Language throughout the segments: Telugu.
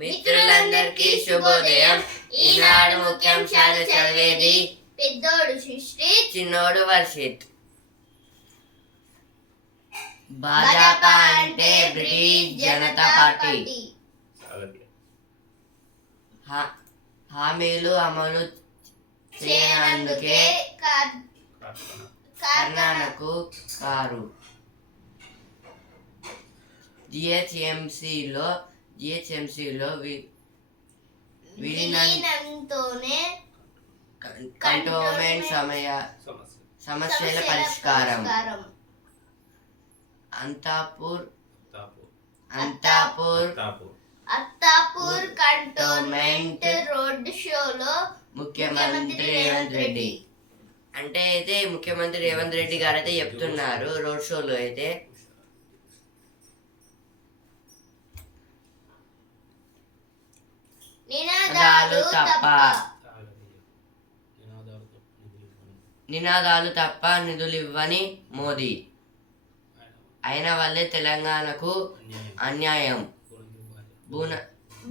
మిత్రులందరికీ శుభోదయం. ఈనాడు ముఖ్యాంశాలు చదివేది పెద్దోడు సుశ్రీత్, చిన్నోడు వర్షిత్. భాజపా అంటే బ్రిటిష్ జనతా పార్టీ. హామీలు అమలు చేయనందుకే కర్ణాటకకు కారు. జిహెచ్ఎంసీలో విలీనంతోనే కంటోన్మెంట్ సమస్యల పరిష్కారం. అత్తాపూర్ కంటోన్మెంట్ రోడ్ షోలో ముఖ్యమంత్రి రేవంత్ రెడ్డి అంటే అయితే ముఖ్యమంత్రి రేవంత్ రెడ్డి గారు అయితే చెప్తున్నారు రోడ్ షోలో అయితే నినాదాలు తప్ప నిధులివ్వని మోదీ. అయిన వల్లే తెలంగాణకు అన్యాయం.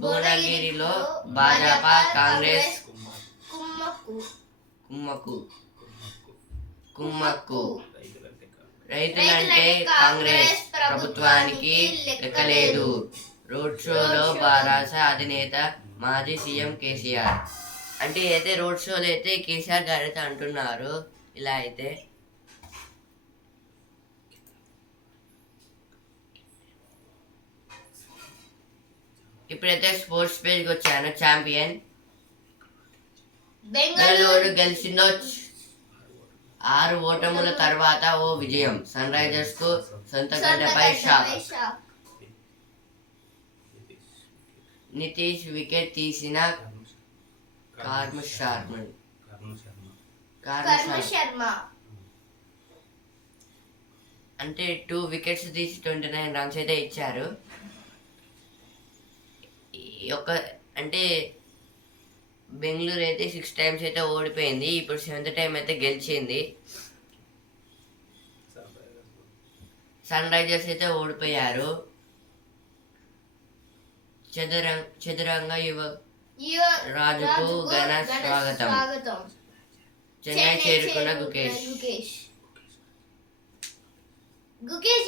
భువనగిరిలో భాజపా కాంగ్రెస్ కుమ్మక్కు. రైతులంటే కాంగ్రెస్ ప్రభుత్వానికి లెక్కలేదు. రోడ్ షోలో రాష్ట్ర అధినేత మాజీ సీఎం కేసీఆర్ అంటే అయితే రోడ్ షోలో అయితే కేసీఆర్ గారు అయితే అంటున్నారు ఇలా అయితే. ఇప్పుడైతే స్పోర్ట్స్ పేజ్కి వచ్చాను. ఛాంపియన్ బెంగళూరు గెలిచిందో 6 ఓటముల తర్వాత ఓ విజయం. సన్ రైజర్స్ కు సొంత గడ్డపై షాక్. నితీష్ వికెట్ తీసిన కర్ణ శర్మ అంటే 2 వికెట్స్ తీసి 29 రన్స్ అయితే ఇచ్చారు. అంటే బెంగళూరు అయితే 6 టైమ్స్ అయితే ఓడిపోయింది. ఇప్పుడు 7th టైం అయితే గెలిచింది. సన్ రైజర్స్ అయితే ఓడిపోయారు. చదురంగ రాజుకు ఘన స్వాగతం. చెన్నై చేరుకున్న గుకేష్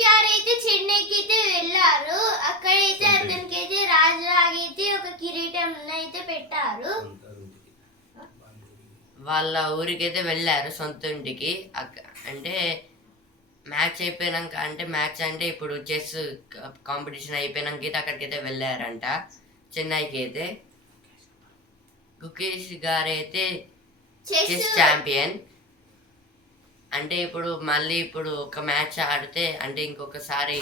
గారు అయితే చెన్నైకి అయితే వెళ్ళారు. అక్కడైతే అతనికి అయితే రాజులాగైతే ఒక కిరీటం అయితే పెట్టారు. వాళ్ళ ఊరికైతే వెళ్ళారు, సొంత ఇంటికి. అంటే మ్యాచ్ అయిపోయినాక అంటే ఇప్పుడు చెస్ కాంపిటీషన్ అయిపోయినాక అయితే అక్కడికైతే వెళ్ళారంట చెన్నైకి అయితే. గుకేష్ గారు అయితే చెస్ ఛాంపియన్. అంటే ఇప్పుడు మళ్ళీ ఒక మ్యాచ్ ఆడితే అంటే ఇంకొకసారి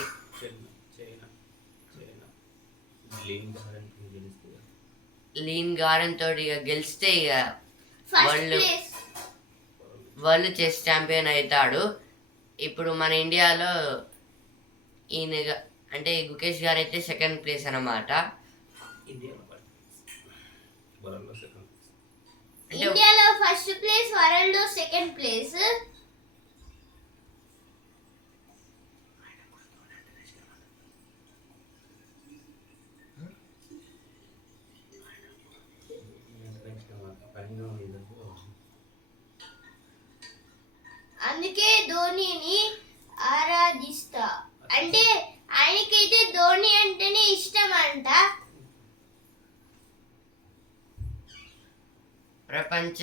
లీన్ గారెన్ తోటి గెలిస్తే ఇక వరల్డ్ చెస్ ఛాంపియన్ అవుతాడు. ఇప్పుడు మన ఇండియాలో ఈయన అంటే గుకేష్ గారు అయితే 2nd ప్లేస్ అన్నమాట. ఇండియాలో 1st ప్లేస్, వరల్డ్ లో 2nd ప్లేస్. అందుకే ధోనిని ఆరాధిస్తా. అంటే ఆయనకైతే ధోని అంటేనే ఇష్టం అంట. ప్రపంచ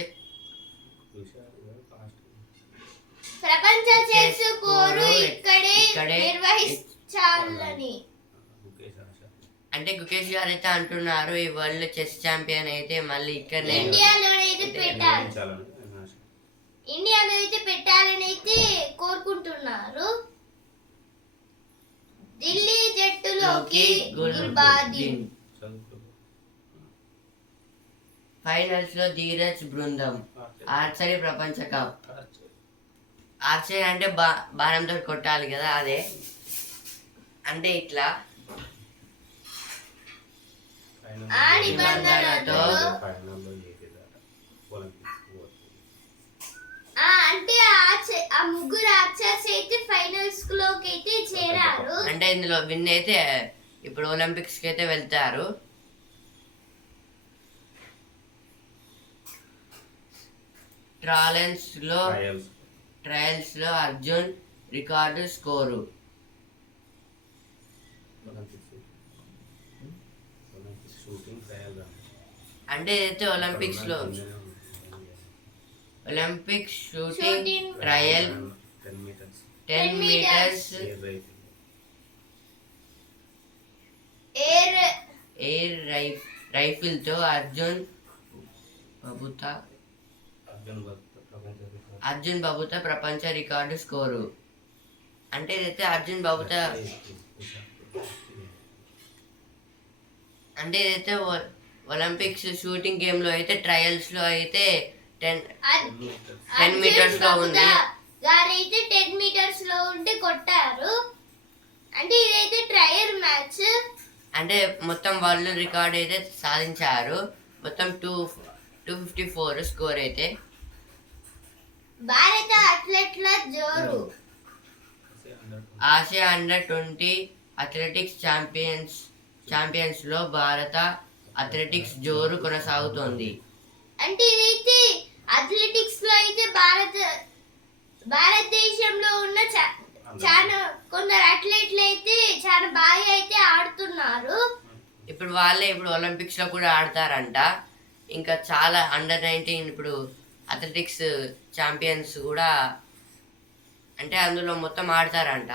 చెస్ పోరు ఇక్కడే నిర్వహించాలని అంటే గుకేష్ గారు అయితే అంటున్నారు ఈ వరల్డ్ చెస్ ఛాంపియన్ అయితే మళ్ళీ ఇక్కడనే ఇండియాలో అయితే పెట్టాలని అయితే కోరుకుంటున్నారు. ఢిల్లీ జట్టులోకి గుల్బాదిన్. ఫైనల్స్ లో ధీరజ్ బృందం. ఆర్చరీ ప్రపంచ కప్. ఆర్చరీ అంటే బాణంతో కొట్టాలి కదా, అదే. అంటే ఇట్లా నిబంధనలతో అంటే ఆ ముగ్గురు ఆర్చర్స్ అయితే ఫైనల్స్ లోకి అయితే చేరారు. అంటే ఇందులో విన్ అయితే ఇప్పుడు ఒలింపిక్స్ కి అయితే వెళ్తారు. ట్రయల్స్ లో అర్జున్ రికార్డు స్కోరు. అంటే అయితే Olympics shooting trial 10 metres air rifle తో అర్జున్ బబుతా ప్రపంచ రికార్డు స్కోరు. అంటే ఇదైతే అర్జున్ బబుతా అంటే ఇదైతే ఒలింపిక్స్ షూటింగ్ గేమ్ లో అయితే ట్రయల్స్ లో అయితే 10 మీటర్స్ లో ఉంది. గారైతే 10 మీటర్స్ లో ఉంటే కొట్టారు. అంటే ఇదైతే ట్రయల్ మ్యాచ్. అంటే మొత్తం వరల్డ్ రికార్డ్ అయితే సాధించారు. మొత్తం 254 స్కోర్ అయితే. భారత అథ్లెట్ల జోరు. ఆసియా అండర్-20 అథ్లెటిక్స్ ఛాంపియన్స్ లో భారత అథ్లెటిక్స్ జోరు కొనసాగుతోంది. అంటే ఇదైతే అథ్లెటిక్స్ లో అయితే భారతదేశంలో ఉన్న చాలా కొందరు అథ్లెట్లు అయితే చాలా బాగా అయితే ఆడుతున్నారు. ఇప్పుడు ఒలింపిక్స్ లో కూడా ఆడతారంట. ఇంకా చాలా అండర్-19 ఇప్పుడు అథ్లెటిక్స్ ఛాంపియన్స్ కూడా అంటే అందులో మొత్తం ఆడతారంట.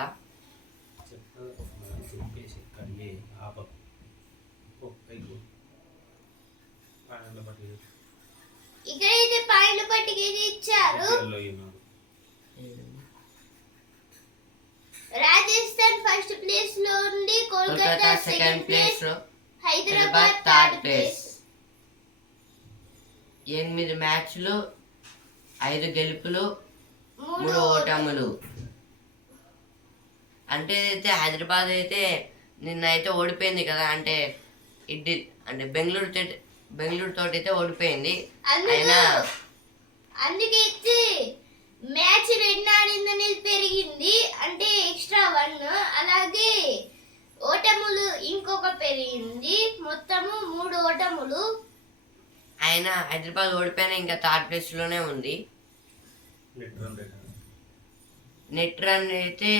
ఇక్కడైతే పాయింట్ల పట్టిక అయితే ఇచ్చారు. రాజస్థాన్ ఫస్ట్ ప్లేస్ లో ఉంది, Kolkata second place, Hyderabad third place. 8 మ్యాచ్లు 5 గెలుపులు 3 ఓటములు. అంటే అయితే హైదరాబాద్ అయితే నిన్న అయితే ఓడిపోయింది కదా. అంటే బెంగళూరు తోటి అయితే ఓడిపోయింది. అయినా అందుకైతే మ్యాచ్ 2 ఆడిందని పెరిగింది. అంటే ఎక్స్ట్రా 1. అలాగే ఓటములు ఇంకొక పెరిగింది. మొత్తము 3 ఓటములు. అయినా హైదరాబాద్ ఓడిపోయినా ఇంకా థర్డ్ ప్లేస్ లోనే ఉంది. నెట్ రన్ అయితే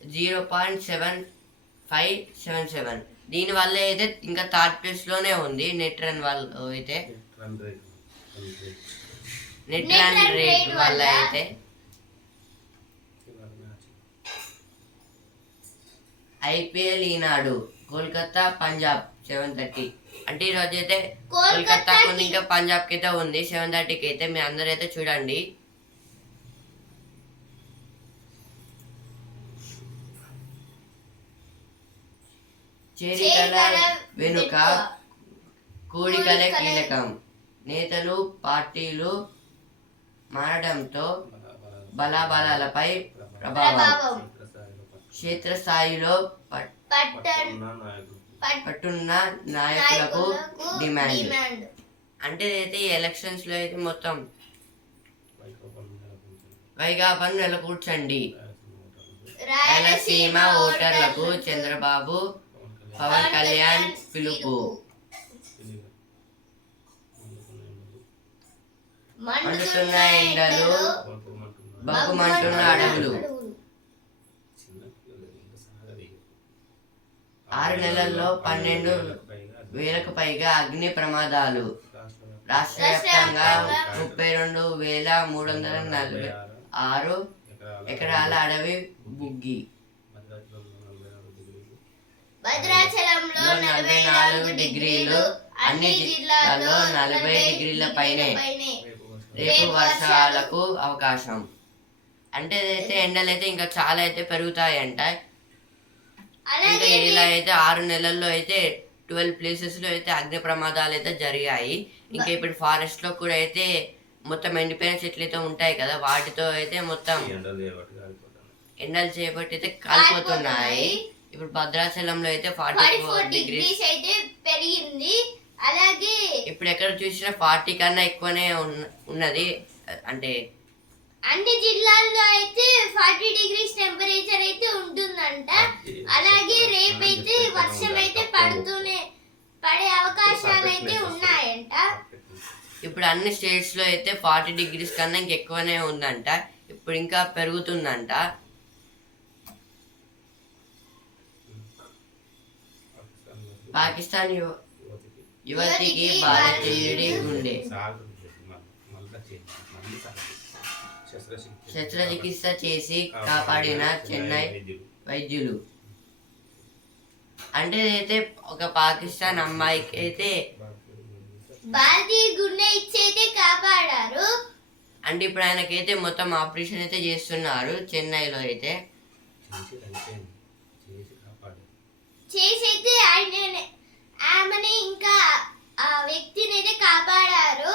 0.7577. దీని వల్ల అయితే ఇంకా థర్డ్ ప్లేస్ లోనే ఉంది. నెట్ రన్ వల్ల అయితే నెట్ రన్ రేట్ వల్ల అయితే ఐపీఎల్ ఈనాడు కోల్కతా పంజాబ్ 7:30. అంటే ఈరోజు అయితే కోల్కతాకు ఇంకా పంజాబ్కి అయితే ఉంది 7:30కి అయితే. మీ అందరూ అయితే చూడండి. చేరికల వెనుక కూడికలే కీలకం. నేతలు పార్టీలు మారడంతో బలాబలాలపై ప్రభావం. క్షేత్రస్థాయిలో పట్టున్న నాయకులకు డిమాండ్. అంటే అయితే ఈ ఎలక్షన్స్ లో అయితే మొత్తం వైకాపాను నెలకూర్చండి. రాయలసీమ ఓటర్లకు చంద్రబాబు పవన్ కళ్యాణ్ పిలుపు. మండుతున్న ఎండలు బగ్గుమంటున్న అడవులు. 6 నెలల్లో 12,000కు పైగా అగ్ని ప్రమాదాలు. రాష్ట్ర వ్యాప్తంగా 32,346 ఎకరాల అడవి బుగ్గి. భద్రాచలంలో 44 డిగ్రీలు, అన్ని జిల్లాల్లో 40 డిగ్రీల పైనే. రేపు వర్షాలకు అవకాశం. అంటే అయితే ఎండలు అయితే ఇంకా చాలా అయితే పెరుగుతాయంట. ఇంకా ఇలా అయితే 6 నెలల్లో అయితే 12 ప్లేసెస్ లో అయితే అగ్ని ప్రమాదాలు అయితే జరిగాయి. ఇంకా ఇప్పుడు ఫారెస్ట్ లో కూడా అయితే మొత్తం ఎండిపోయిన చెట్లు అయితే ఉంటాయి కదా, వాటితో అయితే మొత్తం ఎండలు చేపట్టి అయితే కాలిపోతున్నాయి. ఇప్పుడు భద్రాచలంలో అయితే 44 డిగ్రీస్ అయితే పెరిగింది. అలాగే ఇప్పుడు ఎక్కడ చూసినా 40 కన్నా ఎక్కువనే ఉన్నది. అంటే అన్ని జిల్లాల్లో అయితే 40 డిగ్రీస్ టెంపరేచర్ అయితే ఉంటుందంట. అలాగే రేపైతే వర్షం అయితే పడే అవకాశాలు అయితే ఉన్నాయంట. ఇప్పుడు అన్ని స్టేట్స్లో అయితే 40 degrees కన్నా ఇంకెక్కువనే ఉందంట. ఇప్పుడు ఇంకా పెరుగుతుందంట. పాకిస్తాన్ యువతికి భారతీయుడి గుండె శస్త్రచికిత్స చేసి కాపాడిన చెన్నై వైద్యులు. అంటే అయితే ఒక పాకిస్తాన్ అమ్మాయికి అయితే భారతీయ గుండె ఇచ్చి అయితే కాపాడారు. అంటే ఇప్పుడు ఆయనకైతే మొత్తం ఆపరేషన్ అయితే చేస్తున్నారు చెన్నైలో అయితే. చేసి అయితే ఆమెని ఇంకా ఆ వ్యక్తిని అయితే కాపాడారు.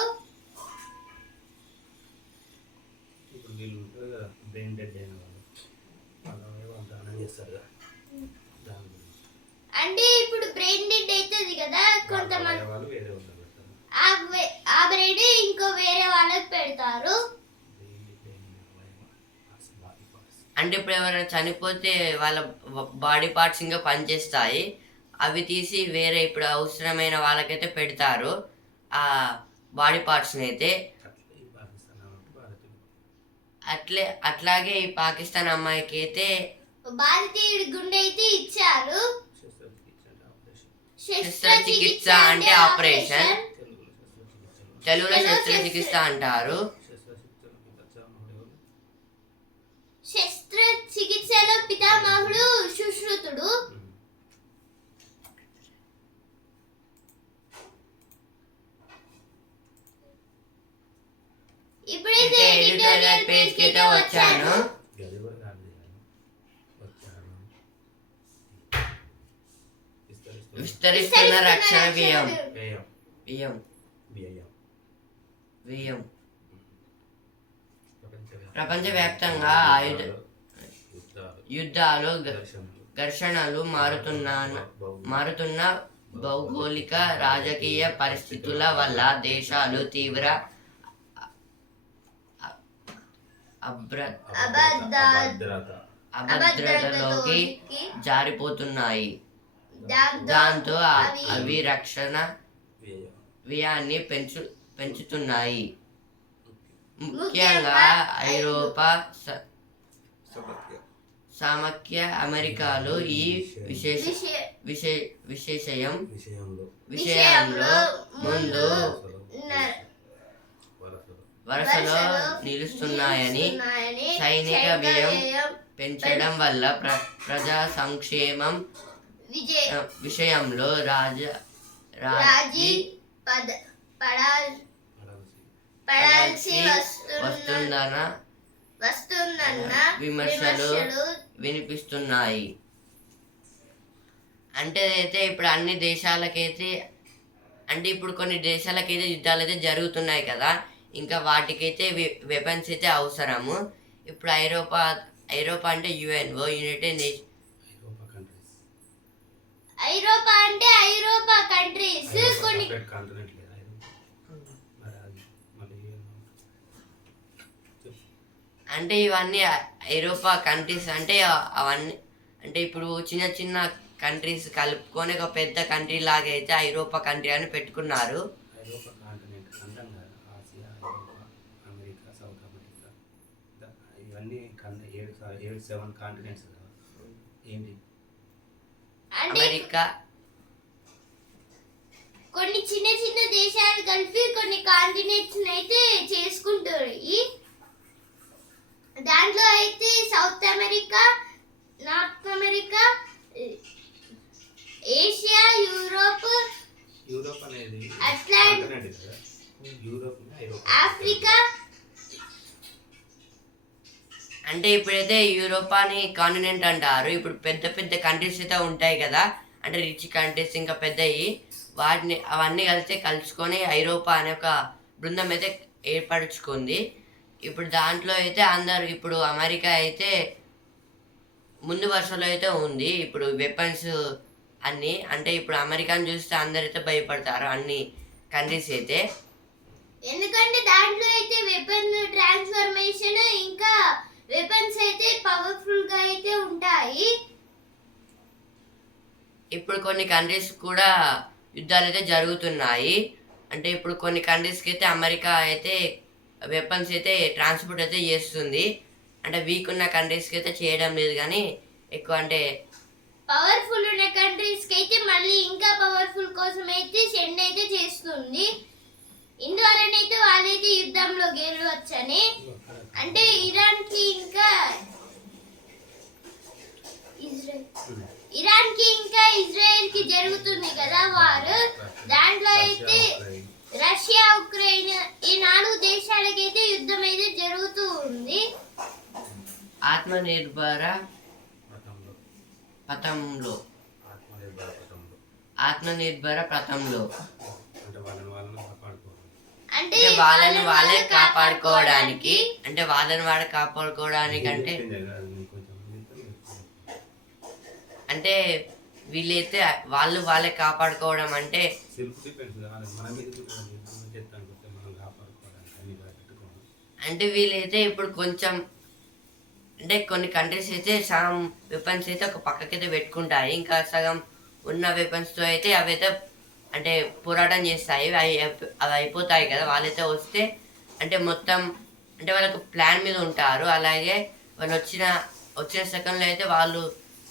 అంటే ఇప్పుడు బ్రెయిన్ డెడ్ అవుతుంది కదా, కొంతమంది ఆ బ్రెయిన్ ఇంకో వేరే వాళ్ళకి పెడతారు. అంటే ఇప్పుడు ఎవరైనా చనిపోతే వాళ్ళ బాడీ పార్ట్స్ ఇంకా పనిచేస్తాయి, అవి తీసి వేరే ఇప్పుడు అవసరమైన వాళ్ళకైతే పెడతారు ఆ బాడీ పార్ట్స్ని అయితే. అట్లాగే ఈ పాకిస్తాన్ అమ్మాయికి అయితే భారతీయుడి గుండె అయితే ఇచ్చారు. శస్త్రచికిత్స అంటే ఆపరేషన్, తెలుగులో శస్త్రచికిత్స అంటారు. శస్త్రచికిత్సలో పితామహుడు సుశ్రుతుడు. ఇప్పుడైతే ఎడిటోరియల్ పేజ్ కి అయితే వచ్చాను. విస్తరిస్తున్న రక్షణ వ్యయం ప్రపంచవ్యాప్తంగా యుద్ధాలు, ఘర్షణలు, మారుతున్న భౌగోళిక రాజకీయ పరిస్థితుల వల్ల దేశాలు తీవ్ర అభద్రతలోకి జారిపోతున్నాయి. దాంతో అవి రక్షణ వ్యయాన్ని పెంచుతున్నాయి. ముఖ్యంగా ఐరోపా, సమాఖ్య అమెరికాలు ఈ విషయంలో ముందు వరుసలో నిలుస్తున్నాయని, సైనిక వ్యయం పెంచడం వల్ల ప్రజా సంక్షేమం విషయంలో రాజీ పడాల్సి వస్తుందన్న విమర్శలు వినిపిస్తున్నాయి. అంటే అయితే ఇప్పుడు అన్ని దేశాలకైతే, అంటే ఇప్పుడు కొన్ని దేశాలకైతే యుద్ధాలు అయితే జరుగుతున్నాయి కదా, ఇంకా వాటికైతే వెపన్స్ అయితే అవసరము. ఇప్పుడు ఐరోపా అంటే యుఎన్ఓ, యునైటెడ్ నేషన్స్. ఐరోపా అంటే ఐరోపా కంట్రీస్ కొన్ని అంటే ఇవన్నీ ఐరోపా కంట్రీస్ అంటే అవన్నీ అంటే ఇప్పుడు చిన్న చిన్న కంట్రీస్ కలుపుకొని ఒక పెద్ద కంట్రీ లాగా అయితే ఐరోపా కంట్రీ అని పెట్టుకున్నారు. అమెరికా కొన్ని చిన్న చిన్న దేశాలు కలిపి కొన్ని కాంటినెంట్స్ అయితే చేసుకుంటాయి. దాంట్లో అయితే south America, north America, Asia, Europe అనేది అట్లాంటిక్, ఆఫ్రికా. అంటే ఇప్పుడైతే యూరోపాని కాంటినెంట్ అంటారు. ఇప్పుడు పెద్ద పెద్ద కంట్రీస్ అయితే ఉంటాయి కదా, అంటే రిచ్ కంట్రీస్ ఇంకా పెద్దవి, అవన్నీ కలుసుకొని ఐరోపా అనే ఒక బృందం అయితే ఏర్పరచుకుంది. ఇప్పుడు దాంట్లో అయితే అందరు, ఇప్పుడు అమెరికా అయితే ముందు వరుసలో అయితే ఉంది. ఇప్పుడు వెపన్స్ అన్నీ, అంటే ఇప్పుడు అమెరికాని చూస్తే అందరైతే భయపడతారు అన్ని కంట్రీస్ అయితే, ఎందుకంటే దాంట్లో అయితే వెపన్ ట్రాన్స్ఫర్మేషన్ ఇంకా వెపన్స్ అయితే పవర్ఫుల్ గా అయితే ఉంటాయి. ఇప్పుడు కొన్ని కంట్రీస్ కూడా యుద్ధాలు అయితే జరుగుతున్నాయి. అంటే ఇప్పుడు కొన్ని కంట్రీస్కి అయితే అమెరికా అయితే వెపన్స్ అయితే ట్రాన్స్పోర్ట్ అయితే చేస్తుంది. అంటే వీక్ ఉన్న కంట్రీస్కి అయితే చేయడం లేదు, కానీ ఎక్కువ అంటే పవర్ఫుల్ ఉన్న కంట్రీస్ కి అయితే మళ్ళీ ఇంకా పవర్ఫుల్ కోసం అయితే సెండ్ అయితే చేస్తుంది. ఇందువలనైతే వాళ్ళైతే యుద్ధంలో గెలవచ్చని. అంటే ఇరాన్ కి ఇంకా ఇజ్రాయెల్ కి జరుగుతుంది కదా వారు, దాంట్లో అయితే రష్యా ఉక్రెయిన్ ఈ 4 దేశాలకైతే యుద్ధం అయితే జరుగుతూ ఉంది. ఆత్మనిర్భర పథంలో అంటే వాళ్ళని వాళ్ళే కాపాడుకోవడానికి, అంటే అంటే వీళ్ళైతే వాళ్ళే కాపాడుకోవడం అంటే వీళ్ళైతే ఇప్పుడు కొంచెం అంటే కొన్ని కంట్రీస్ అయితే సగం వెపన్స్ అయితే ఒక పక్కకైతే పెట్టుకుంటాయి, ఇంకా సగం ఉన్న వెపన్స్తో అయితే అవైతే అంటే పోరాటం చేస్తాయి. అవి అయిపోతాయి కదా, వాళ్ళైతే వస్తే అంటే మొత్తం అంటే వాళ్ళకు ప్లాన్ మీద ఉంటారు. అలాగే వాళ్ళు వచ్చిన సెకండ్లో అయితే వాళ్ళు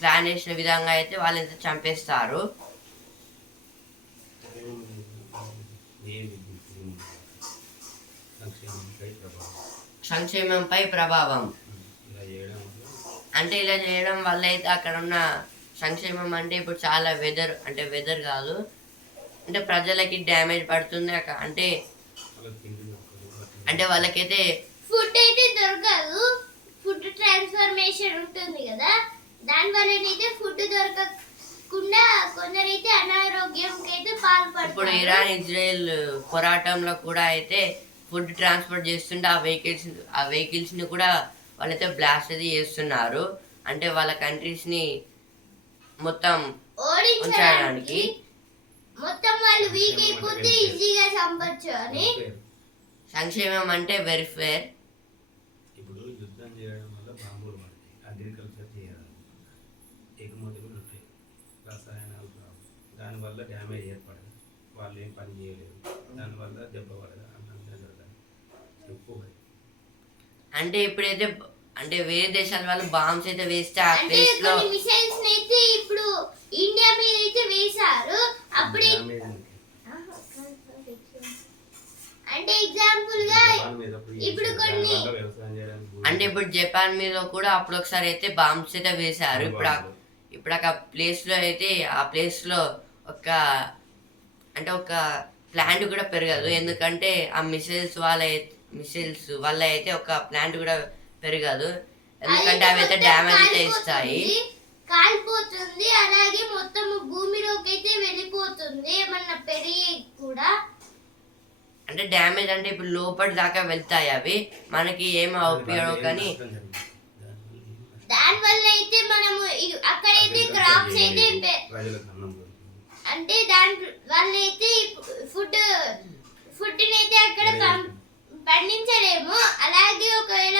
ప్లాన్ చేసిన విధంగా అయితే వాళ్ళైతే చంపేస్తారు. సంక్షేమంపై ప్రభావం అంటే ఇలా చేయడం వల్ల అయితే అక్కడ ఉన్న సంక్షేమం అంటే ఇప్పుడు చాలా వెదర్ కాదు, అంటే ప్రజలకి డ్యామేజ్ పడుతుంది. అంటే వాళ్ళకైతే ఫుడ్ అయితే దొరకదు, ఫుడ్ ట్రాన్స్ఫర్మేషన్ ఉంటుంది కదా, దాని వల్లనైతే ఫుడ్ దొరకకుండా కొందరైతే అనారోగ్యంకి అయితే పాల్పడతారు. ఇప్పుడు ఇరాన్ ఇజ్రాయెల్ పోరాటంలో కూడా అయితే ఫుడ్ ట్రాన్స్పోర్ట్ చేస్తుంటే ఆ వెహికల్స్ ని కూడా వాళ్ళైతే బ్లాస్ట్ అది చేస్తున్నారు. అంటే వాళ్ళ కంట్రీస్ ని మొత్తం ఓడించడానికి, మొత్తం వాళ్ళు వీక్ అయిపోతే ఈజీగా చంపొచ్చు అని. సంక్షేమం అంటే వెల్ఫేర్. ఇప్పుడు యుద్ధం చేయడం వల్ల బాంబులు పడతాయి, అగ్రికల్చర్ చేయాలి, ఎగుమతులు ఉంటాయి, రసాయనాలు రావు, దానివల్ల డ్యామేజ్ ఏర్పడదు, వాళ్ళు ఏం పని చేయలేరు, దానివల్ల దెబ్బ పడదు, అన్నంతా జరగదు ఎక్కువ. అంటే ఇప్పుడైతే అంటే వేరే దేశాల వాళ్ళు బాంబ్స్ అయితే వేస్తే ఆ ప్లేస్ లో మిసైల్స్ అయితే ఇప్పుడు ఇండియా మీద అయితే వేశారు. అప్పుడే అంటే ఎగ్జాంపుల్ గా ఇప్పుడు కొన్ని అంటే ఇప్పుడు జపాన్ మీద కూడా అప్పుడు ఒకసారి అయితే బాంబ్స్ అయితే వేశారు. ఇప్పుడు ఆ ప్లేస్ లో అయితే ఆ ప్లేస్ లో ఒక ప్లాంట్ కూడా పెరగదు, ఎందుకంటే ఆ మిసైల్స్ వల్ల అయితే ఒక ప్లాంట్ కూడా పెరగదు, ఎందుకంటే అవి అయితే డ్యామేజ్ అయితే ఇస్తాయి, కాలిపోతుంది. అలాగే మొత్తం భూమిలోకి అయితే వెళ్ళిపోతుంది ఏమన్నా పెరిగి కూడా. అంటే డ్యామేజ్ అంటే ఇప్పుడు లోపలి దాకా వెళ్తాయి, అవి మనకి ఏం ఉపయోగం, కానీ దాని వల్ల అయితే మనము అక్కడైతే క్రాప్స్ అయితే అంటే దాని వల్ల అయితే ఫుడ్ అయితే అక్కడ పండించలేము. అలాగే ఒకవేళ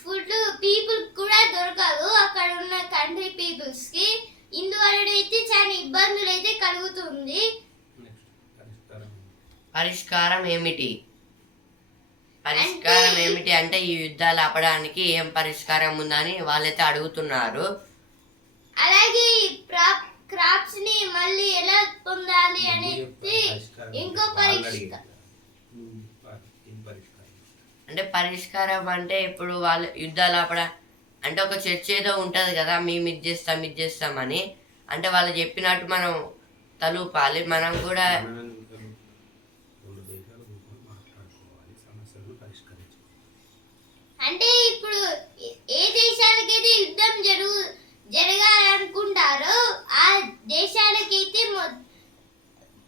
ఫుడ్ పీపుల్ కూడా దొరకదు అక్కడ ఉన్న కంట్రీ పీపుల్స్ కి. ఇందువలన అయితే చాలా ఇబ్బందులు అయితే కలుగుతుంది. పరిష్కారం ఏమిటి అంటే ఈ యుద్ధాలు ఆపడానికి ఏం పరిష్కారం ఉందని వాళ్ళైతే అడుగుతున్నారు. అలాగే క్రాప్స్ ని మళ్ళీ ఎలా పొందాలి అనేది ఇంకో అంటే పరిష్కారం అంటే ఇప్పుడు వాళ్ళు యుద్ధాలు ఆపడ అంటే ఒక చర్చ ఏదో ఉంటది కదా, మేము ఇది చేస్తామని, అంటే వాళ్ళు చెప్పినట్టు మనం తలూపాలి, మనం కూడా అంటే ఇప్పుడు ఏ దేశాలకైతే యుద్ధం జరగాలనుకుంటారో ఆ దేశాలకైతే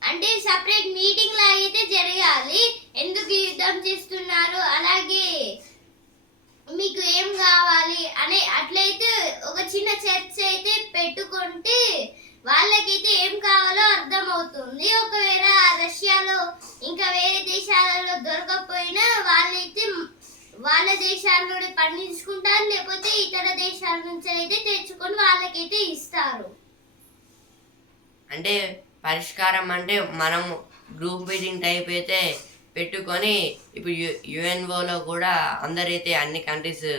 అంటే సపరేట్ మీటింగ్ లాగా అయితే జరగాలి. ఎందుకు యుద్ధం చేస్తున్నారు, అలాగే మీకు ఏం కావాలి అనే అట్లయితే ఒక చిన్న చర్చ అయితే పెట్టుకుంటే వాళ్ళకైతే ఏం కావాలో అర్థమవుతుంది. ఒకవేళ రష్యాలో ఇంకా వేరే దేశాలలో దొరకకపోయినా వాళ్ళైతే వాళ్ళ దేశాల్లోనే పండించుకుంటారు, లేకపోతే ఇతర దేశాల నుంచి అయితే తెచ్చుకొని వాళ్ళకైతే ఇస్తారు. అంటే పరిష్కారం అంటే మనం గ్రూప్ మీటింగ్ టైప్ అయితే పెట్టుకొని ఇప్పుడు యుఎన్ఓలో కూడా అందరైతే అన్ని కంట్రీస్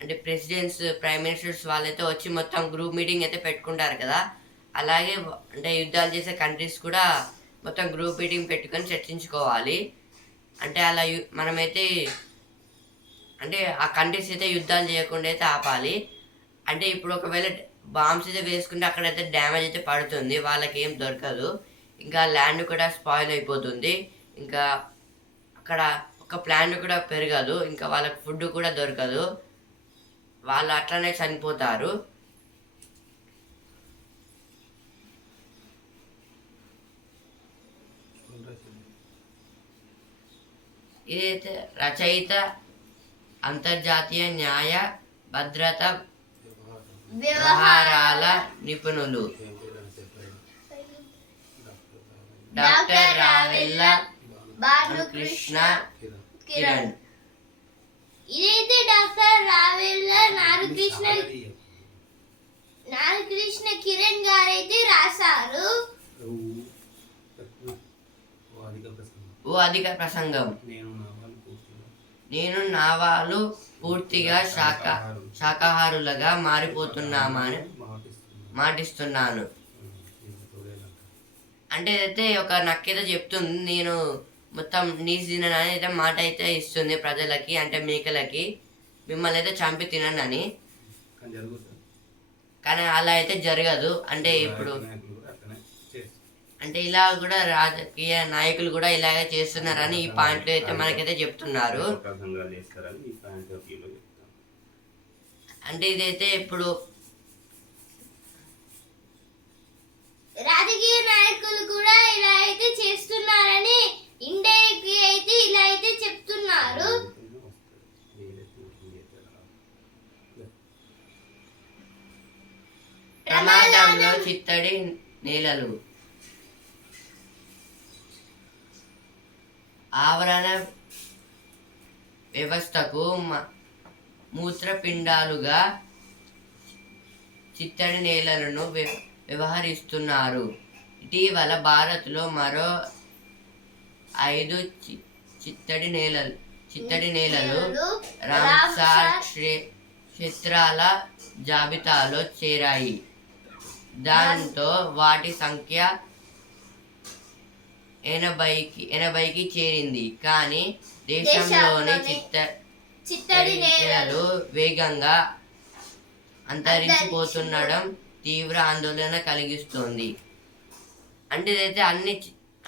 అంటే ప్రెసిడెంట్స్ ప్రైమ్ మినిస్టర్స్ వాళ్ళైతే వచ్చి మొత్తం గ్రూప్ మీటింగ్ అయితే పెట్టుకుంటారు కదా, అలాగే అంటే యుద్ధాలు చేసే కంట్రీస్ కూడా మొత్తం గ్రూప్ మీటింగ్ పెట్టుకొని చర్చించుకోవాలి. అంటే అలా మనమైతే అంటే ఆ కంట్రీస్ అయితే యుద్ధాలు చేయకుండా అయితే ఆపాలి. అంటే ఇప్పుడు ఒకవేళ బాంబ్స్ అయితే వేసుకుంటే అక్కడైతే డ్యామేజ్ అయితే పడుతుంది, వాళ్ళకి ఏం దొరకదు, ఇంకా ల్యాండ్ కూడా స్పాయిల్ అయిపోతుంది, ఇంకా అక్కడ ఒక ప్లాంట్ కూడా పెరగదు, ఇంకా వాళ్ళకి ఫుడ్ కూడా దొరకదు, వాళ్ళు అట్లనే చనిపోతారు. ఇదైతే రచయిత అంతర్జాతీయ న్యాయ భద్రత వ్యవహారాల నిపుణులు డాక్టర్ రావెల్ల భానుకృష్ణ కిరణ్. ఇదైతే డాక్టర్ రావెల్ల నాగకృష్ణ కిరణ్ గారైతే రాశారు. ఓ అధిక ప్రసంగం. నేను నావాలు పూర్తిగా శాకాహారులుగా మారిపోతున్నామని మాటిస్తున్నాను. అంటే అయితే ఒక నక్కేదో చెప్తుంది, నేను మొత్తం నీసు తినని అయితే మాట అయితే ఇస్తుంది ప్రజలకి, అంటే మేకలకి, మిమ్మల్ని అయితే చంపి తినని. కానీ అలా అయితే జరగదు. అంటే ఇప్పుడు అంటే ఇలా కూడా రాజకీయ నాయకులు కూడా ఇలాగే చేస్తున్నారని ఈ పాయింట్లు అయితే మనకైతే చెప్తున్నారు. అంటే ఇదైతే ఇప్పుడు రాజకీయ నాయకులు కూడా ఇలా అయితే చేస్తున్నారని ఇండైరెక్ట్ అయితే ఇలా అయితే చెప్తున్నారు. ప్రమాదంలో చిత్తడి నేలలు. ఆవరణ వ్యవస్థకు మూత్రపిండాలుగా చిత్తడి నేలలను వ్యవహరిస్తున్నారు. ఇటీవల భారత్లో మరో 5 చిత్తడి నేలలు రామ్సార్ క్షేత్రాల జాబితాలో చేరాయి. దాంతో వాటి సంఖ్య 80కి చేరింది. కానీ దేశంలోని చిత్తడి నేలలు వేగంగా అంతరించిపోతుండడం తీవ్ర ఆందోళన కలిగిస్తుంది. అంటే ఇదైతే అన్ని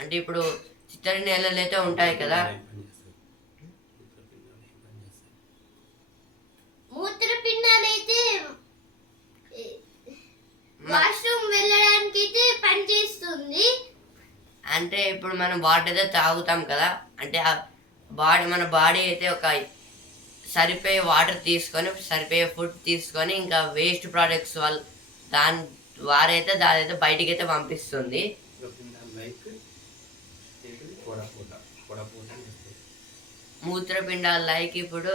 అంటే ఇప్పుడు చిత్తడి నేలలు అయితే ఉంటాయి కదా, మూత్రపిండాలైతే వాష్రూమ్ వెళ్ళడానికి అయితే పనిచేస్తుంది. అంటే ఇప్పుడు మనం వాటర్ అయితే తాగుతాం కదా, అంటే మన బాడీ అయితే ఒక సరిపోయే వాటర్ తీసుకొని సరిపోయే ఫుడ్ తీసుకొని ఇంకా వేస్ట్ ప్రోడక్ట్స్ వల్ల దానైతే బయటికి అయితే పంపిస్తుంది. మూత్రపిండాలు లైక్ ఇప్పుడు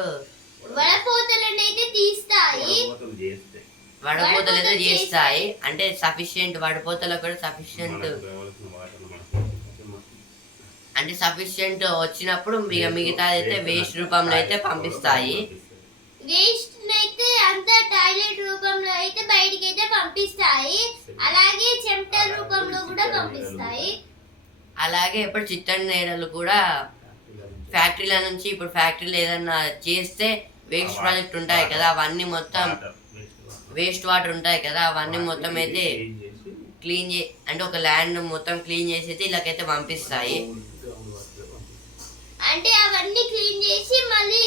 వడపోతలను అయితే తీస్తాయి, వడపోతలు అయితే చేస్తాయి. అంటే సఫిషియెంట్ వడపోతలు కూడా సఫిషియెంట్ అంటే సఫిషియెంట్ వచ్చినప్పుడు మిగతా అయితే వేస్ట్ రూపంలో అయితే పంపిస్తాయి. వేస్ట్ అయితే అంతా టాయిలెట్ రూపంలో అయితే బయటికి అయితే పంపిస్తాయి, అలాగే చెమట రూపంలో కూడా పంపిస్తాయి. అలాగే ఇప్పుడు చిత్తడి నేలలు కూడా ఫ్యాక్టరీల నుంచి ఇప్పుడు ఫ్యాక్టరీలు ఏదన్నా చేస్తే వేస్ట్ ప్రాజెక్ట్ ఉంటాయి కదా, అవన్నీ మొత్తం వేస్ట్ వాటర్ ఉంటాయి కదా, అవన్నీ మొత్తం అయితే క్లీన్ అంటే ఒక ల్యాండ్ మొత్తం క్లీన్ చేసి అయితే ఇలాగైతే పంపిస్తాయి. అంటే అవన్నీ క్లీన్ చేసి మళ్ళీ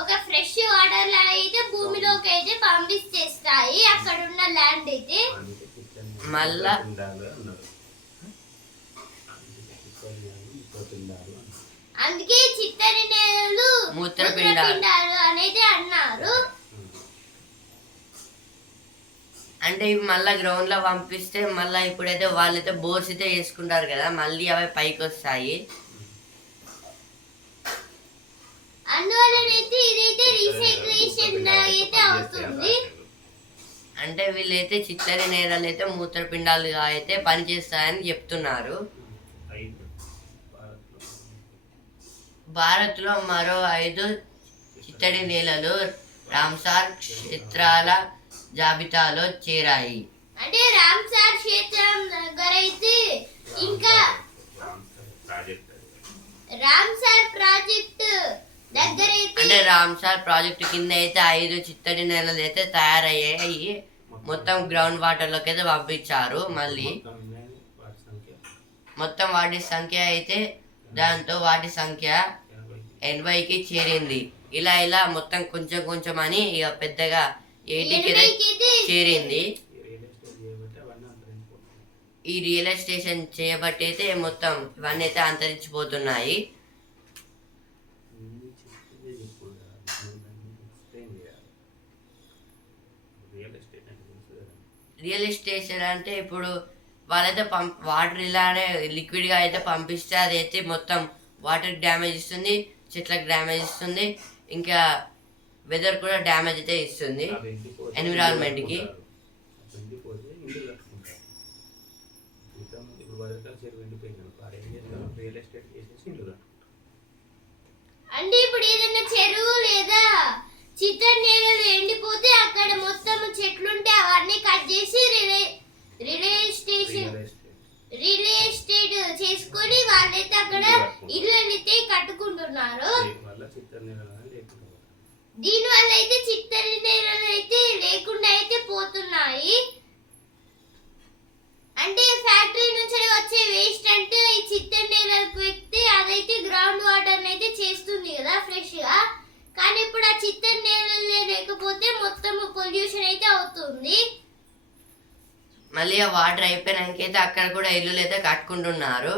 ఒక ఫ్రెష్ వాటర్ లా అయితే భూమిలోకి అయితే పంపించేస్తాయి అక్కడ ఉన్న ల్యాండ్ అయితే. మళ్ళా అందుకే చిత్తడి నేలలు మూత్రపిండాలు అనేది అన్నారు. అంటే ఇవి మళ్ళీ గ్రౌండ్ లో పంపిస్తే మళ్ళీ ఇప్పుడైతే వాళ్ళైతే బోర్స్ అయితే వేసుకుంటారు కదా, మళ్ళీ అవి పైకి వస్తాయి. అందువల్లనైతే ఇదైతే రీసైక్లేషన్ అయితే అవుతుంది. అంటే వీళ్ళైతే చిత్తడి నేలలు అయితే మూత్రపిండాలుగా అయితే పనిచేస్తాయని చెప్తున్నారు. భారత్లో మరో 5 చిత్తడి నేలలు రామ్సార్ క్షేత్రాల జాబితాలో చేరాయి. అంటే రామ్సార్ క్షేత్రం దగ్గర అయితే ఇంకా రామ్సార్ ప్రాజెక్ట్ దగ్గర అయితే అంటే రామ్సార్ ప్రాజెక్టు కింద అయితే 5 చిత్తడి నేలలు అయితే తయారయ్యాయి. మొత్తం గ్రౌండ్ వాటర్ లోకి అయితే పంపించారు. మళ్ళీ మొత్తం వాటి సంఖ్య అయితే దాంతో వాటి సంఖ్య 80కి చేరింది. ఇలా మొత్తం కొంచెం కొంచెం అని ఇక పెద్దగా 80కి చేరింది. ఈ రియల్ ఎస్టేషన్ చేయబట్టి అయితే మొత్తం ఇవన్నీ అయితే అంతరించిపోతున్నాయి. రియల్ ఎస్టేషన్ అంటే ఇప్పుడు వాళ్ళైతే వాటర్ ఇలానే లిక్విడ్గా అయితే పంపిస్తే అదైతే మొత్తం వాటర్ డ్యామేజ్ ఇస్తుంది, చెట్లకు డ్యామేజ్ ఇస్తుంది, ఇంకా వెదర్ కూడా డ్యామేజ్ అయితే ఇస్తుంది ఎన్విరాన్మెంట్కి. అంటే ఇప్పుడు ఏదైనా చెరువు లేదా చిత్తడి నేలలు ఎండిపోతే అక్కడ మొత్తం చెట్లుంటే అవన్నీ కట్ చేసి రియల్ ఎస్టేట్ చేసుకొని వాళ్ళైతే అక్కడ ఇల్లు అయితే కట్టుకుంటున్నారు. దీని వల్ల అయితే చిత్తడి నేలలు అయితే లేకుండా అయితే పోతున్నాయి. అంటే ఫ్యాక్టరీ నుంచి వచ్చే వేస్ట్ అంటే ఈ చిత్తడి నేలకు వ్యక్తి అదైతే గ్రౌండ్ వాటర్ అయితే చేస్తుంది కదా ఫ్రెష్ గా. కానీ ఇప్పుడు ఆ చిత్తడి నేలలు లేకపోతే మొత్తం పొల్యూషన్ అయితే అవుతుంది. మళ్ళీ ఆ వాటర్ అయిపోయినాకైతే అక్కడ కూడా ఇల్లులు అయితే కట్టుకుంటున్నారు.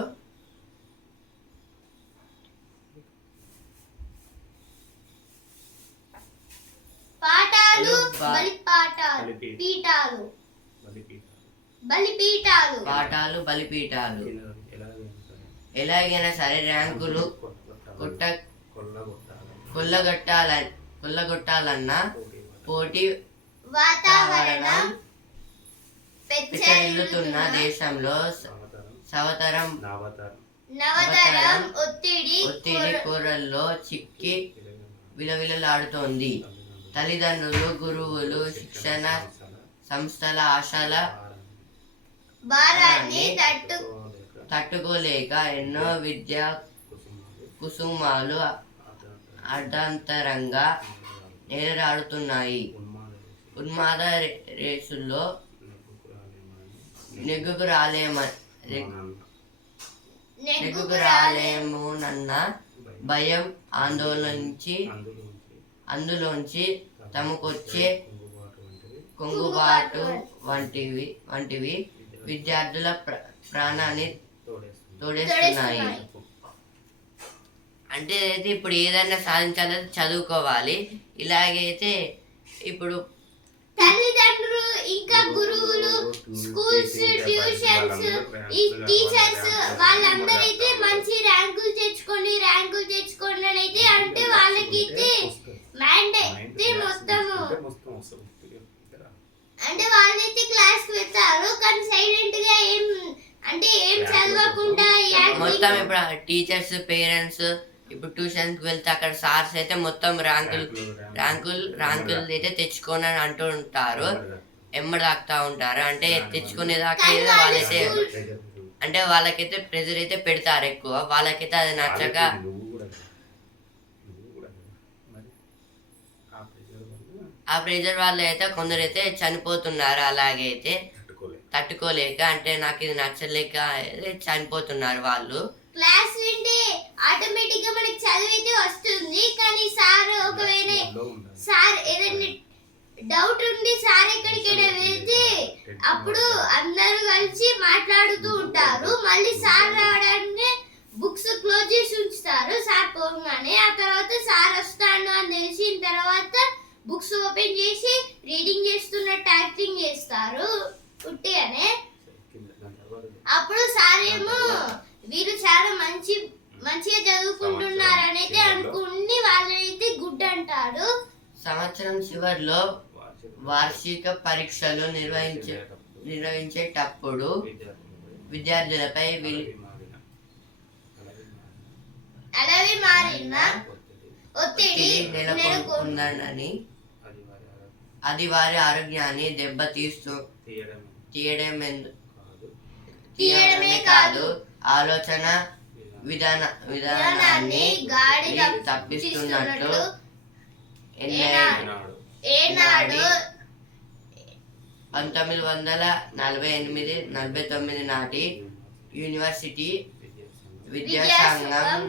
పాఠాలు బలిపీఠాలు ఎలాగైనా సరే ర్యాంకులు కొల్లగొట్టాలన్న పోటీ వాతావరణం పెచ్చరిల్లుతున్న దేశంలో నవతరం ఒత్తిడి కోరల్లో చిక్కి విలవిలలాడుతోంది. తల్లిదండ్రులు, గురువులు, శిక్షణ సంస్థల ఆశల భారాన్ని తట్టుకోలేక ఎన్నో విద్యా కుసుమాలు అర్ధాంతరంగా నేలరాడుతున్నాయి. ఉన్మాద రేసుల్లో నెగ్గుకు రాలేమోనన్న భయం, అందులోంచి తమకొచ్చే కుంగుబాటు వంటివి విద్యార్థుల ప్రాణాన్ని తోడేస్తున్నాయి. అంటే అయితే ఇప్పుడు ఏదైనా సాధించాలంటే చదువుకోవాలి. ఇలాగైతే ఇప్పుడు తల్లిదండ్రులు ఇంకా గురువులు, స్కూల్స్, ట్యూషన్స్, ఈ టీచర్స్ వాళ్ళందరైతే మంచి ర్యాంకులు తెచ్చుకోండి అని అయితే అంటే వాళ్ళకైతే మ్యాండేట్ మొత్తం అంటే వాళ్ళైతే క్లాస్ కి వెళ్తారు. కానీ సైలెంట్ గా ఏం చదవకుండా మొత్తం ఇప్పుడు టీచర్స్, పేరెంట్స్ ఇప్పుడు ట్యూషన్ కి వెళ్తే అక్కడ సార్స్ అయితే మొత్తం ర్యాంకులు అయితే తెచ్చుకొని అని అంటూ ఉంటారు, ఎమ్మడాకుతా ఉంటారు. అంటే తెచ్చుకునేదాకా వాళ్ళైతే అంటే వాళ్ళకైతే ప్రెజర్ అయితే పెడతారు ఎక్కువ. వాళ్ళకైతే అది నచ్చక ఆ ప్రెజర్ వల్ల అయితే కొందరైతే చనిపోతున్నారు. అలాగైతే తట్టుకోలేక అంటే నాకు ఇది నచ్చలేక చనిపోతున్నారు వాళ్ళు. క్లాస్ వింటే ఆటోమేటిక్ గా మనకి చదివితే వస్తుంది. కానీ ఒకవేళ సార్ ఏదైనా డౌట్ ఉండి సార్ ఎక్కడికైనా వెళ్తే అప్పుడు అందరూ కలిసి మాట్లాడుతూ ఉంటారు. మళ్ళీ సార్ రావడానికి బుక్స్ క్లోజ్ చేసి ఉంచుతారు సార్ పోగానే. ఆ తర్వాత సార్ వస్తాను అని తెలిసిన తర్వాత బుక్స్ ఓపెన్ చేసి రీడింగ్ చేస్తున్నట్టు యాక్టింగ్ చేస్తారు ఉట్టిగానే. అప్పుడు సార్ ఏమో వీళ్ళు చాలా మంచిగా చదువుకుంటున్నారని అయితే అనుకుని వాళ్ళైతే గుడ్ అంటాడు. సంవత్సరం చివరిలో వార్షిక పరీక్షలు నిర్వహించేటప్పుడు విద్యార్థులపై అడవి మారిన ఒత్తిడి ఒత్తిడి నెలకొందని అది వారి ఆరోగ్యం అది వారి ఆరోగ్యాన్ని దెబ్బతీస్తూ తీయడమే తీయడమే కాదు తీయడమే కాదు ఆలోచన విధానాన్ని గాడి తప్పిస్తున్నట్లు ఏనాడు ఏనాడు 1948-49 నాటి యూనివర్సిటీ విద్యాసంఘం విద్యాసంఘం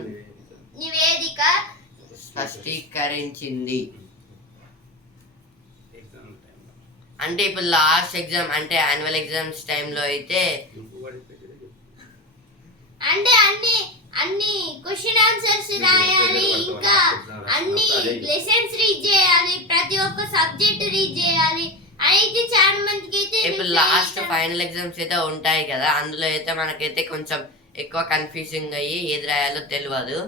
నివేదిక స్పష్టీకరించింది. ఎగ్జామ్ టైంలో అంటే ఇప్పుడు లాస్ట్ ఎగ్జామ్ అంటే యాన్యువల్ ఎగ్జామ్స్ టైంలో అయితే ఇంకొకటి పెట్టేది అంటే అన్ని క్వశ్చన్ ఆన్సర్స్ రాయాలి, ఇంకా అన్ని లెసన్స్ రీడ్ చేయాలి, ప్రతి ఒక్క సబ్జెక్ట్ రీడ్ చేయాలి అయితే చాలా మందికి అయితే ఇప్పుడు లాస్ట్ ఫైనల్ ఎగ్జామ్స్ అయితే ఉంటాయి కదా, అందులో అయితే మనకైతే కొంచెం ఎక్కువ కన్ఫ్యూజింగ్ అయ్యి ఏది రాయాలో తెలియదు.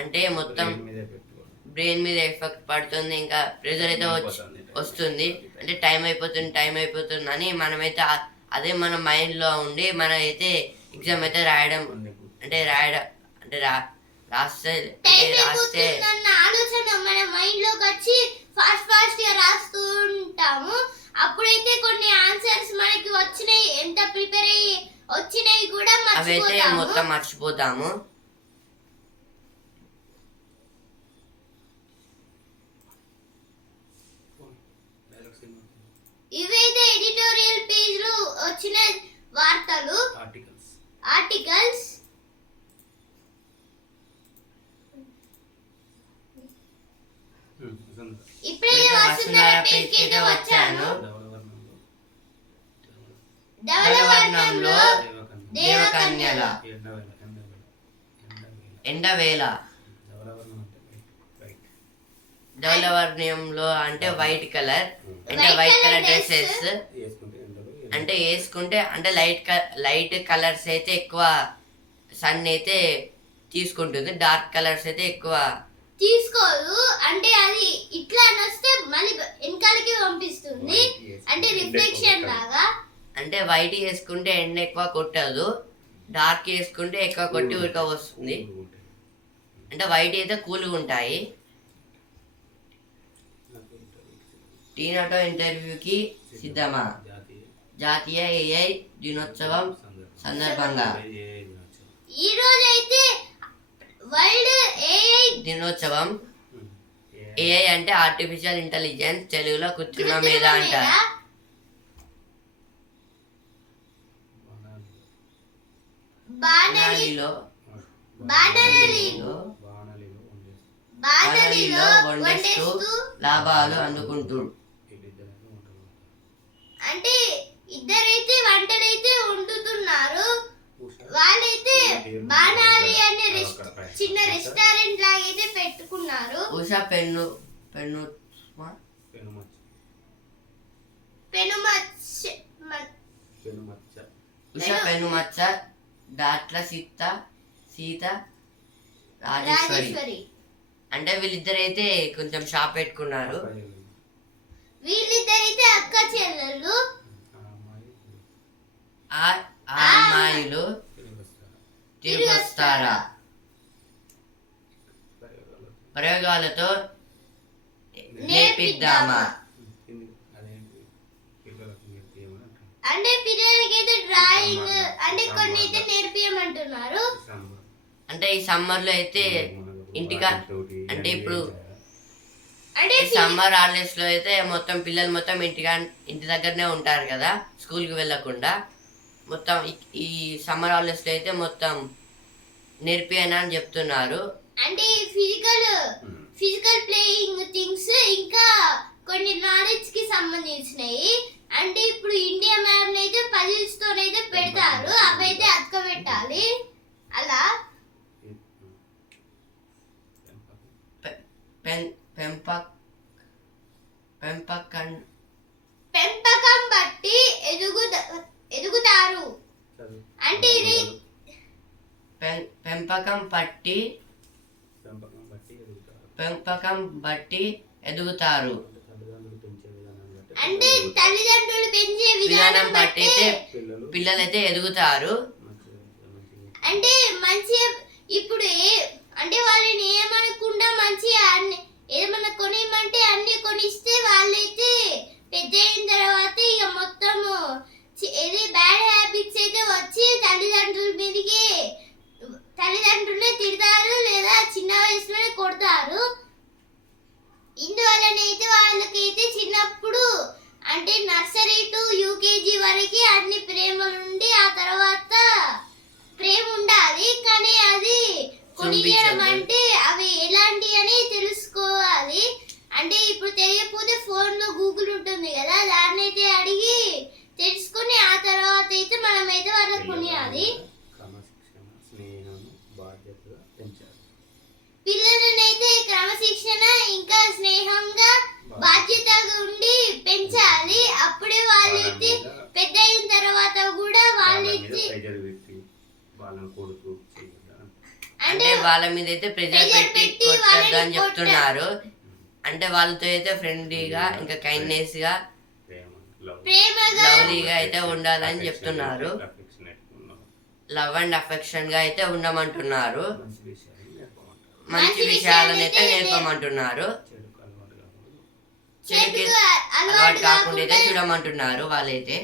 అంటే మొత్తం మీదే పెట్టుకోవాలి. బ్రెయిన్ మీద ఎఫెక్ట్ పడుతుంది, ఇంకా ప్రెజర్ అయితే వస్తుంది. అంటే టైం అయిపోతుంది అని మనమైతే అదే మన మైండ్లో ఉండి మన అయితే ఎగ్జామ్ అయితే రాయడం రాస్తే అన్న ఆలోచన మన మైండ్ లోకి వచ్చి ఫాస్ట్ గా రాస్తూ ఉంటాము. అప్పుడైతే కొన్ని ఆన్సర్స్ మనకి వచ్చినాయి, ఎంత ప్రిపేర్ అయ్యి వచ్చినాయి కూడా అవైతే మొత్తం మర్చిపోతాము. మర్చిపోతాము. డైలాగ్స్ ఏమో ఇవైతే ఎడిటోరియల్ పేజ్ లో వచ్చిన వార్తలు, ఆర్టికల్స్. ఇప్పుడే వసుంధర పేజ్ కి అయితే వచ్చాను. ధవళవర్ణంలో దేవకన్యల ఎండవేళ ధవళవర్ణంలో అంటే వైట్ కలర్, అంటే వైట్ కలర్ డ్రెస్సెస్ అంటే వేసుకుంటే అంటే లైట్ కలర్స్ అయితే ఎక్కువ సన్ అయితే తీసుకుంటుంది, డార్క్ కలర్స్ అయితే ఎక్కువ తీసుకోదు. అంటే అది ఇట్లా వస్తే మళ్ళీ వెనకాలకి పంపిస్తుంది, అంటే రిఫ్లెక్షన్ లాగా. అంటే వైట్ వేసుకుంటే ఎండ ఎక్కువ కొట్టదు, డార్క్ వేసుకుంటే ఎక్కువ కొట్టి ఉడక వస్తుంది. అంటే వైట్ అయితే కూల్గా ఉంటాయి. టీనాటో ఇంటర్వ్యూకి సిద్ధమా? జాతీయ ఏఐ దినోత్సవం సందర్భంగా ఈ రోజు అయితే వరల్డ్ ఏఐ దినోత్సవం. ఏఐ అంటే ఆర్టిఫిషియల్ ఇంటెలిజెన్స్, తెలుగులో కృత్రిమ మేధ అంటారు. బాణలిలో వండేస్తూ లాభాలు అందుకుంటూ అంటే ఇద్దరైతే వంటలైతే వండుతున్నారు. వాళ్ళైతే బాణాలి అనే చిన్న రెస్టారెంట్ లాగా అయితే పెట్టుకున్నారు. ఉషా పెనుమచ్చ దాట్ల సీత రాజేశ్వరి. అంటే వీళ్ళిద్దరైతే కొంచెం షాప్ పెట్టుకున్నారు. వీళ్ళిద్దరైతే అక్క చెల్లెళ్ళు. ఆ అమ్మాయిలు తిరిగి వస్తారా? ప్రయోగాలతో నేర్పిద్దామా? అంటే పిల్లలకి అయితే డ్రాయింగ్ అంటే కొన్ని అయితే నేర్పియమంటున్నారు. అంటే ఈ సమ్మర్ లో అయితే అంటే ఇప్పుడు అంటే సమ్మర్ హాలిడేస్ లో అయితే మొత్తం పిల్లలు మొత్తం ఇంటి దగ్గరనే ఉంటారు కదా, స్కూల్ కి వెళ్ళకుండా. మొత్తం ఈ సమ్మర్ హాలిడేస్ లో అయితే మొత్తం నేర్పియనా అని చెప్తున్నారు. అంటే ఫిజికల్ ప్లేయింగ్ థింగ్స్, ఇంకా కొన్ని నాలెడ్జ్ కి సంబంధించినవి. అంటే ఇప్పుడు ఇండియా మ్యాప్ అయితే పజిల్స్ తోనైతే పెడతారు, అవైతే అతకబెట్టాలి. అలా పెంపకం బట్టి ఎదుగుతారు. అంటే ఇది పెంపకం బట్టి ఎదుగుతారు. అంటే తల్లిదండ్రులు పెంచే విధానం బట్టి అయితే పిల్లలైతే ఎదుగుతారు. అంటే మంచి ఇప్పుడు అంటే వాళ్ళని ఏమనకుండా మంచిగా అన్ని ఏమన్నా కొనిమంటే అన్ని కొనిస్తే వాళ్ళైతే పెద్ద అయిన తర్వాత ఇక మొత్తము ఏది బ్యాడ్ హ్యాబిట్స్ అయితే వచ్చి తల్లిదండ్రులనే తిడతారు లేదా చిన్న వయసులోనే కొడతారు. ఇందువల్లనైతే వాళ్ళకైతే చిన్నప్పుడు అంటే నర్సరీ టు యూకేజీ వరకు అన్ని ప్రేమలు ఉండి ఆ తర్వాత ప్రేమ ఉండాలి, కానీ అది కొనియడం అంటే అవి ఎలాంటి అని తెలుసుకోవాలి. అంటే ఇప్పుడు తెలియకపోతే ఫోన్లో గూగుల్ ఉంటుంది కదా, దాన్ని అయితే అడిగి తెలుసుకుని ఆ తర్వాత అయితే మనమైతే వాళ్ళకి కొనియాలి. క్రమశిక్షణ, స్నేహం, బాధ్యతగా పెంచాలి. పిల్లలనైతే క్రమశిక్షణ ఇంకా స్నేహంగా బాధ్యతగా ఉండి పెంచాలి. అప్పుడే వాళ్ళైతే పెద్ద అయిన తర్వాత కూడా వాళ్ళైతే అంటే వాళ్ళ మీద అయితే ప్రెజర్ పెట్టి కొట్టద్దు అని చెప్తున్నారు. అంటే వాళ్ళతో అయితే ఫ్రెండ్లీగా ఇంకా కైండ్నెస్ గా ప్రేమగా లవ్లీగా అయితే ఉండాలని చెప్తున్నారు. లవ్ అండ్ అఫెక్షన్ గా అయితే ఉండమంటున్నారు. మంచి విషయాలను అయితే నేర్పమంటున్నారు. చెడుకి అలవాటు కాకుండా అయితే చూడమంటున్నారు. వాళ్ళైతే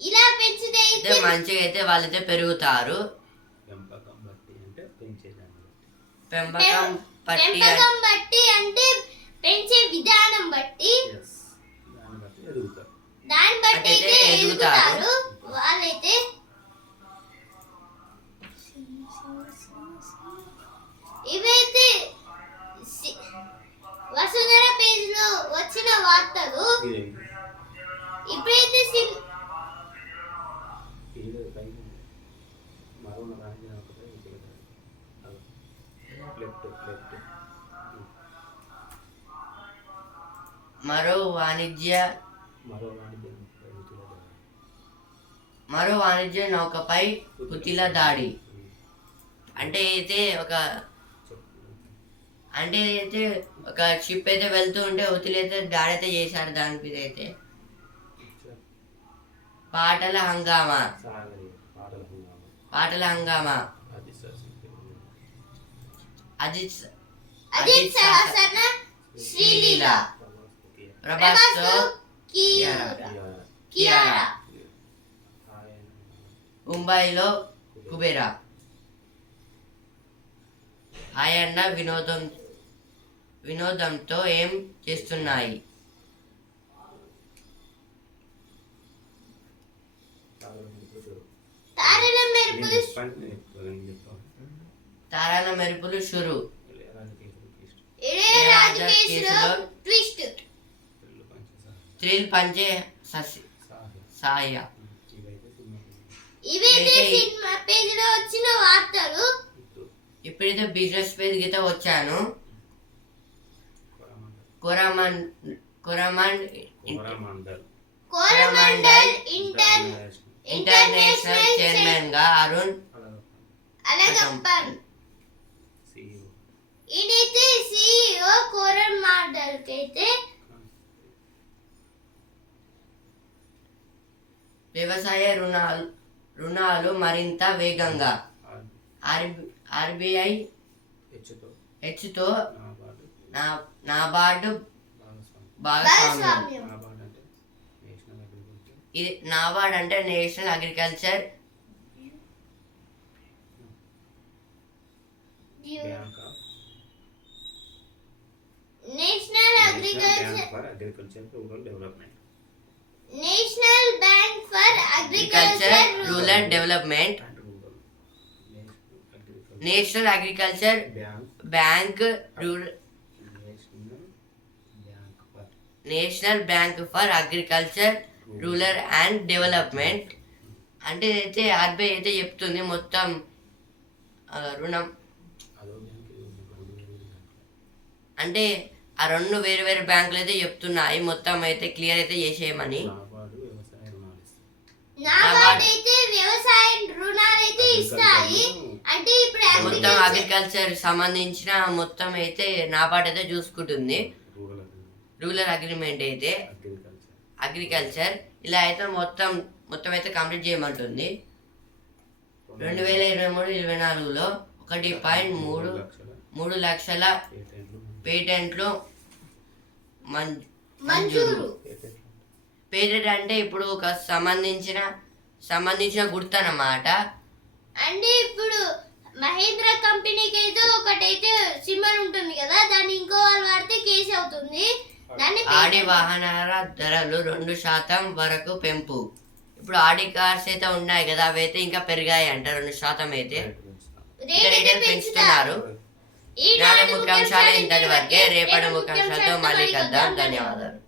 ఇలా పెంచితే అయితే మంచిగా అయితే వాళ్ళైతే పెరుగుతారు. పెంపకం బట్టి అంటే పెంచే విధానం బట్టి దాన్ని బట్టి అయితే ఎదుగుతారు వాళ్ళైతే. ఇవైతే వసుంధర పేజ్ లో వచ్చిన వార్తలు. ఇప్పుడైతే మరో వాణిజ్య నౌకపై పుతిల దాడి. అంటే అయితే ఒక షిప్ అయితే వెళ్తూ ఉంటే హుతీలు అయితే దాడి అయితే చేశారు. దాని మీద అయితే పాటల హంగామా అజిత్ సరసన శ్రీలీల ప్రభాస్తో కియారా ముంబైలో కుబేరా ఆయన్న వినోదంతో ఏం చేస్తున్నాయి. తారల మెరుపులు షురు థ్రిల్ పంచే సాయ. ఇవైతే సినిమా పేజ్ లో వచ్చిన వార్తలు. ఇప్పుడైతే బిజినెస్ పేజ్ గిత వచ్చాను. కోరమండల్ ఇంటర్నేషనల్ చైర్మన్ గా అరుణ్ అలగప్పన్ ఇదైతే CEO కోరమండల్ కైతే వ్యవసాయ రుణాలు మరింత వేగంగా ఆర్బీఐ హెచ్చుతో నాబార్డు భాగస్వామ్యం. ఇది నాబార్డ్ అంటే national agriculture national bank for agriculture rural development national agriculture bank national bank for agriculture rural and development. అంటే అయితే ఆర్బీఐ అయితే చెప్తుంది మొత్తం రుణం అంటే ఆ రెండు వేరు వేరు బ్యాంకులు అయితే చెప్తున్నాయి మొత్తం అయితే క్లియర్ అయితే చేసేయమని. నాబార్డ్ అయితే వ్యవసాయ రుణాలు అయితే ఇస్తాయి. అంటే ఇప్పుడు మొత్తం అగ్రికల్చర్ సంబంధించిన మొత్తం అయితే నాబార్డ్ అయితే చూసుకుంటుంది. రూరల్ అగ్రిమెంట్ అయితే అగ్రికల్చర్ ఇలా అయితే మొత్తం అయితే కంప్లీట్ చేయమంటుంది. 2023-24లో 1.3 లక్షల పేటెంట్లు మంజూరు. పేటెంట్ అంటే ఇప్పుడు ఒక సంబంధించిన గుర్తు అన్నమాట. అంటే ఇప్పుడు మహేంద్ర కంపెనీకి అయితే ఒకటైతే సిమ్మర్ ఉంటుంది కదా, దాన్ని ఇంకో వాళ్ళు వాడితే కేసు అవుతుంది. ఆడి వాహనాల ధరలు 2% వరకు పెంపు. ఇప్పుడు ఆడి కార్స్ అయితే ఉన్నాయి కదా, అవి అయితే ఇంకా పెరిగాయి అంట. 2% అయితే రేట్ పెంచుతున్నారు. నాడు ముఖ్యాంశాలు ఇంతటి వరకే. రేపటి ముఖ్యాంశాలతో మళ్ళీ కలుద్దాం. ధన్యవాదాలు.